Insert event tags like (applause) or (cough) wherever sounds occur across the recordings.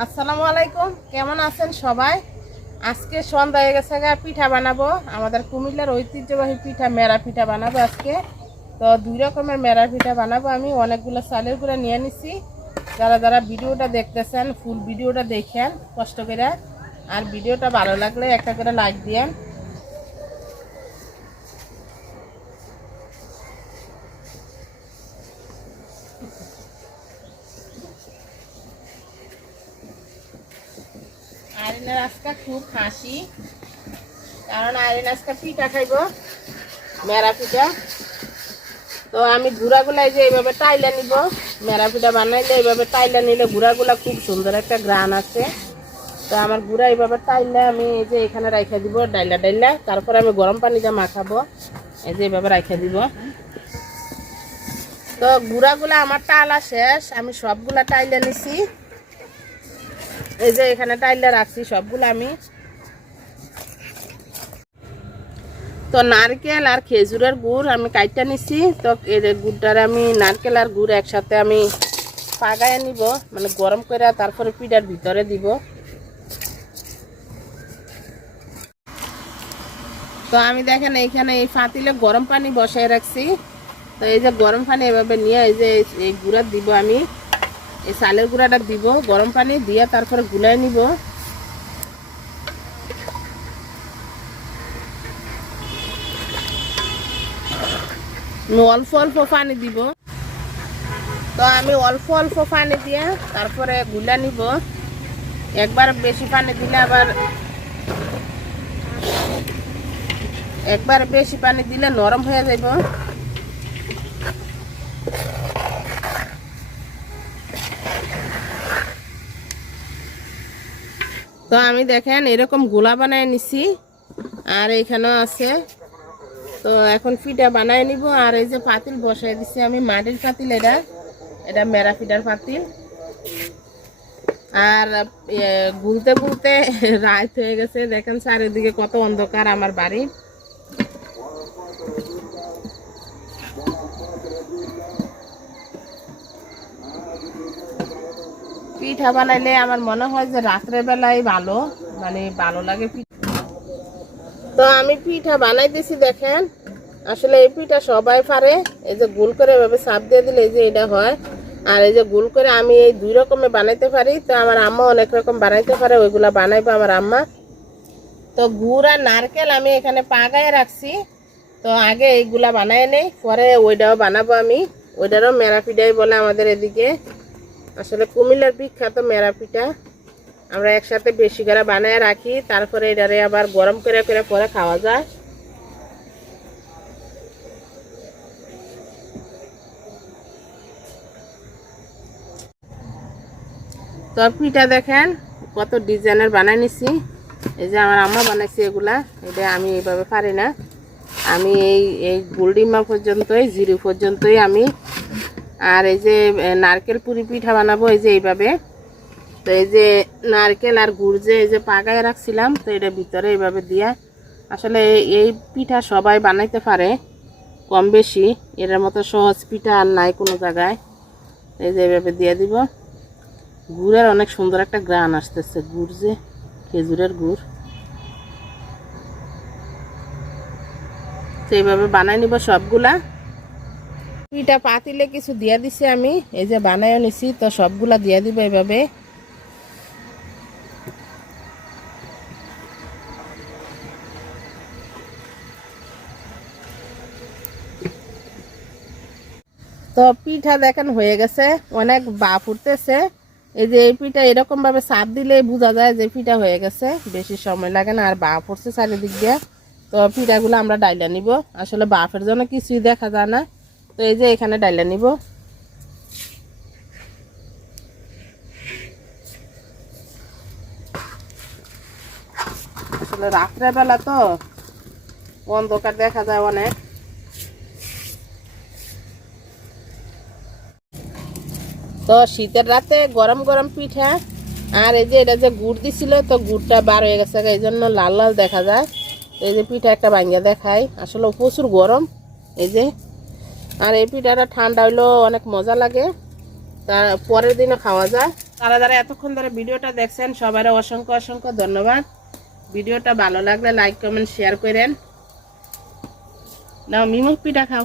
আসসালামু আলাইকুম। কেমন আছেন সবাই? আজকে সন্ধ্যা হয়ে গেছে পিঠা বানাবো। আমাদের কুমিল্লার ঐতিহ্যবাহী পিঠা, মেরা পিঠা বানাবো আজকে। তো দুই রকমের মেরা পিঠা বানাবো আমি। অনেকগুলো চালের গুঁড়া নিয়ে নিছি। যারা যারা ভিডিওটা দেখতেছেন, ফুল ভিডিওটা দেখেন, কষ্ট করে। আর ভিডিওটা ভালো লাগলে একটা করে লাইক দিয়েন। আরিনার আজকে খুব হাসি। কারণ আরিন আজকে পিঠা খাইব, মেরা পিঠা। তো আমি গুড়াগুলা এই যে এইভাবে টাইলা নিব, মেরা পিঠা বানাইলে এইভাবে টাইলা নিলে গুড়াগুলা খুব সুন্দর একটা গ্রান আছে। তো আমার গুড়া এইভাবে টাইলে আমি এই যে এখানে রাইখা দিব, ডাইলা ডাইলা। তারপরে আমি গরম পানি দিয়ে মাখাবো, এই যে এইভাবে রাইখা দিব। তো গুড়াগুলা আমার টালা শেষ, আমি সবগুলা টাইলে নিছি। এই যে এখানে টাইলে রাখছি, সবগুলো আমি। তো নারকেল আর খেজুরের গুড় আমি কাইটা নিছি। তো এর গুড়টারে আমি নারকেল আর গুড় একসাথে আমি পাগায় নিব মানে গরম করে তারপরে পিঠার ভিতরে দিব। তো আমি দেখেন এইখানে এই ফাতিলে গরম পানি বসাই রাখছি। তো এই যে গরম পানি এভাবে নিয়ে এই যে এই গুঁড়া দিব আমি। এই চালের গুঁড়াটা দিব, গরম পানি দিয়ে তারপরে গুলাই নিব। অল্প অল্প পানি দিব। তো আমি অল্প অল্প পানি দিয়ে তারপরে গুলা নিব। একবার বেশি পানি দিলে আবার একবার বেশি পানি দিলে নরম হয়ে যাব তো আমি দেখেন, এরকম গোলা বানায় নিছি, আর এখানেও আছে। তো এখন ফিটা বানায় নিব, আর এই যে পাতিল বসাই দিছি আমি, মাটির পাতিল এটা এটা মেরা ফিটার পাতিল। আর ঘুরতে ঘুরতে (laughs) রাত হয়ে গেছে, দেখেন চারিদিকে কত অন্ধকার আমার বাড়ি। পিঠা বানাইলে আমার মনে হয় যে রাত্রে বেলায় ভালো মানে ভালো লাগে তো আমি পিঠা বানাইতেছি দেখেন। আসলে এই পিঠা সবাই পারে। এই যে গোল করে এভাবে সাপ দিয়ে দিলে এই যে এটা হয়। আর এই যে গোল করে আমি এই দুই রকমে বানাইতে পারি। তো আমার আম্মা অনেক রকম বানাইতে পারে, ওইগুলা বানাইবো আমার আম্মা। তো গুড় আর নারকেল আমি এখানে পাগায় রাখছি। তো আগে এইগুলা বানাই নেই, পরে ওইটাও বানাবো আমি। ওইটারও মেরা পিঠাই বলে আমাদের এদিকে। আসলে কুমিল্লার বিখ্যাত মেরা পিঠা। আমরা একসাথে বেশি করে বানায় রাখি, তারপরে এটারে আবার গরম করে করে পরে খাওয়া যায়। তো পিঠা দেখেন, কত ডিজাইনের বানাই নিছি। এই যে আমার আম্মা বানাইছে এগুলা, এটা আমি এইভাবে পারি না। আমি এই এই গুলডিমা পর্যন্তই, জিরো পর্যন্তই আমি আর এই যে নারকেল পুরি পিঠা বানাবো এই যে এইভাবে। তো এই যে নারকেল আর গুড় যে এই যে পাকায় রাখছিলাম, তো এটা ভিতরে এইভাবে দিয়া আসলে এই- পিঠা সবাই বানাইতে পারে, কম বেশি। এর মতো সহজ পিঠা আর নাই কোনো জায়গায়। এই যে এইভাবে দিয়ে দিব। গুড়ের অনেক সুন্দর একটা গ্রান আসতেছে, গুড় যে, খেজুরের গুড়। তো এইভাবে বানাই নিব সবগুলা। পিঠা পাতিলে কিছু দিয়া দিছি আমি। এই যে বানাইও নিছি, তো সবগুলা দিয়া দিব এইভাবে। তো পিঠা দেখেন হয়ে গেছে, অনেক বা ফুটতেছে এই যে এই পিঠা এরকম ভাবে চাপ দিলে বোঝা যায় যে পিঠা হয়ে গেছে, বেশি সময় লাগে না, আর বা ফুটছে চারিদিক দিয়ে। তো পিঠাগুলো আমরা ডাইলা নিব। আসলে বাফের জন্য কিছুই দেখা যায় না। তো এই যে এখানে ডাইলা নিব। আসলে রাত্রেবেলা তো অন্ধকার দেখা যায় অনেক। তো শীতের রাতে গরম গরম পিঠা, আর এই যে এটা যে গুড় দিছিল, তো গুড়টা বার হয়ে গেছে, এই জন্য লাল লাল দেখা যায়। এই যে পিঠা একটা ভাঙ্গা দেখায় আসলে প্রচুর গরম, এই যে আর এই পিঠাটা ঠান্ডা হইলেও অনেক মজা লাগে। তার পরের দিনও খাওয়া যায়। তারা যারা এতক্ষণ ধরে ভিডিওটা দেখছেন সবার অসংখ্য অসংখ্য ধন্যবাদ। ভিডিওটা ভালো লাগলে লাইক কমেন্ট শেয়ার করেন। নাও মিমুখ পিঠা খাও।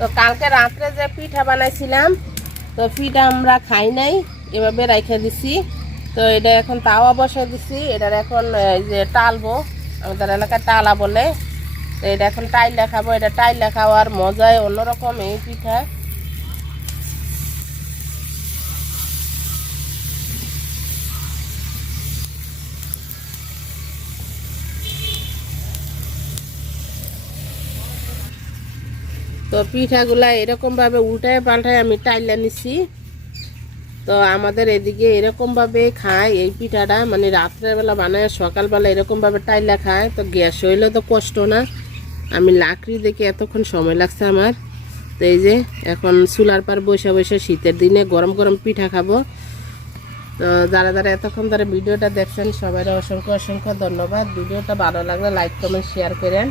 তো কালকে রাত্রে যে পিঠা বানাইছিলাম, তো পিঠা আমরা খাই নাই, এভাবে রেখে দিছি। তো এটা এখন তাওয়া বসে দিছি, এটার এখন এই যে টালবো, আমাদের এলাকায় টালা বলে। তো এটা এখন টাইল খাব এটা টাইলা খাওয়ার মজায় অন্যরকম এই পিঠা। তো পিঠাগুলা এরকমভাবে উল্টায় পাল্টায় আমি টাইলা নিছি। তো আমাদের এদিকে এরকমভাবে খায়, এই পিঠাটা মানে রাত্রেবেলা বানায়, সকালবেলা এরকমভাবে টাইলা খায়, তো গ্যাস হইলে তো কষ্ট না। আমি লাকড়ি দেখে এতক্ষণ সময় লাগছে আমার। তো এই যে এখন চুলার পার বসে বসে শীতের দিনে গরম গরম পিঠা খাব। তো যারা যারা এতক্ষণ ধরে ভিডিওটা দেখছেন সবাই অসংখ্য অসংখ্য ধন্যবাদ। ভিডিওটা ভালো লাগলে লাইক কমেন্ট শেয়ার করেন।